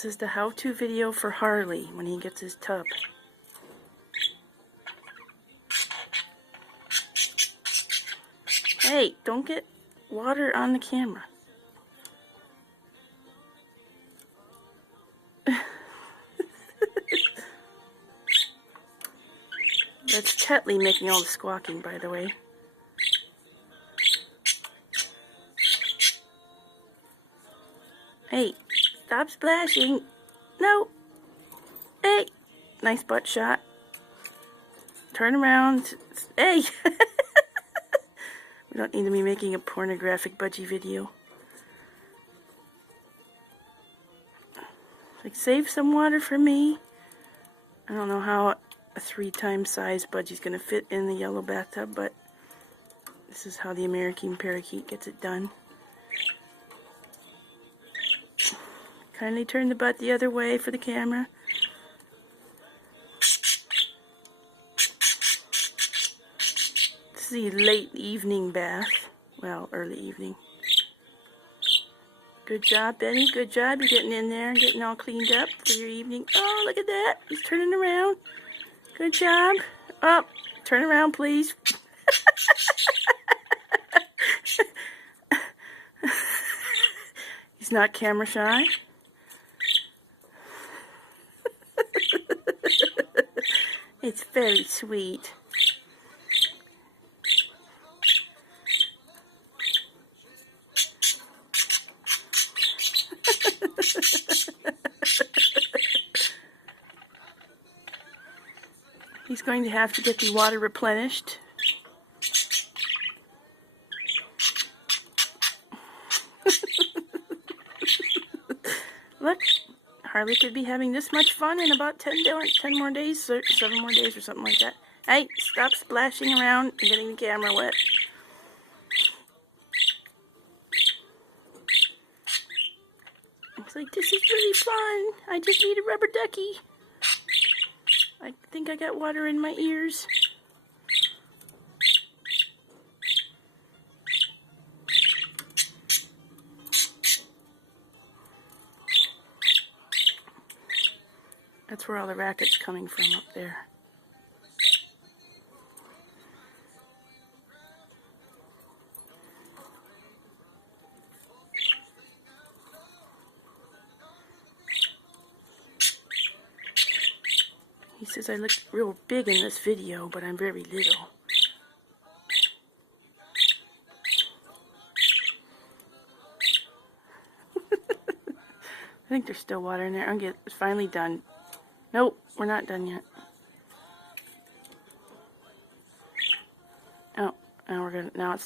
This is the how-to video for Harley when he gets his tub. Hey, don't get water on the camera. That's Tetley making all the squawking, by the way. Hey, stop splashing. No. Hey. Nice butt shot. Turn around. Hey. We don't need to be making a pornographic Budgie video. Like, save some water for me. I don't know how a 3-time size Budgie's going to fit in the yellow bathtub, but this is how the American parakeet gets it done. Kindly turn the butt the other way for the camera. This is the late evening bath. Well, early evening. Good job, Bene. Good job. You're getting in there and getting all cleaned up for your evening. Oh, look at that. He's turning around. Good job. Up. Turn around, please. He's not camera shy. It's very sweet. He's going to have to get the water replenished. Look, Harley could be having this much fun in about 10 more days, 7 more days or something like that. Hey, stop splashing around and getting the camera wet. It's like, this is really fun. I just need a rubber ducky. I think I got water in my ears. That's where all the racket's coming from up there. He says I look real big in this video, but I'm very little. I think there's still water in there. It's finally done. Nope, we're not done yet. Oh, now it's